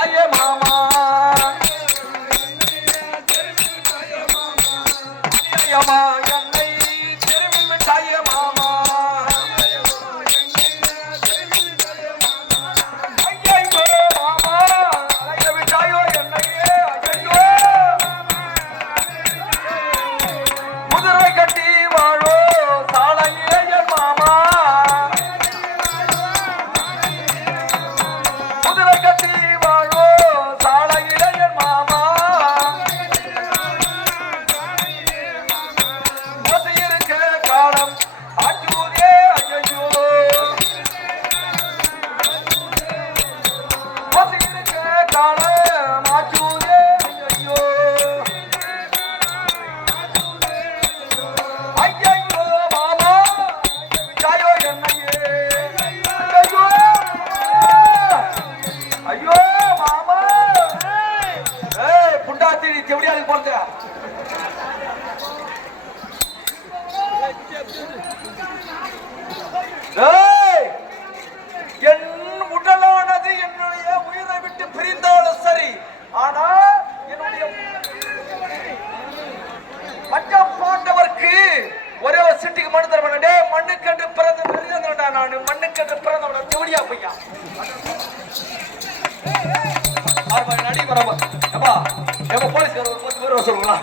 விட்டாயே மாமா ஐயம்மா என்னை தெருவில் விட்டாயே மாமா ஐயோ மாமா அலைய விட்டாயோ என்னையே ஐயோ குதிரை கட்டி வாழோ சாலையிலே என் மாமா குதிரை கட்டி வாழோ சாலையிலே என் மாமா இருக்க காலம் ஆச்சூரே ஐயோ இருக்க காலம் ஆச்சூரே ஐயோ ஐயோ மாமா விட்டாயோ என்னையே ஐயோ ஐயோ மாமா புண்டாத்தி எப்படியாவது போறது என் உடலானது என்னுடைய உயிரை விட்டு பிரிந்தாலும் சரி, ஆனா என்னுடைய பஞ்சம் பாண்டவருக்கு ஒரே ஒரு சிட்டிக்கு மனு தரப்பே மண்ணுக்கென்று பிறந்த பெரியவன்டா நான் மண்ணுக்கென்று பிறந்தவன செவடியா பையா நடி வரப்பா எப்பா எப்ப போலீஸ்கார ஒரு 10 பேர் சொல்லுங்களா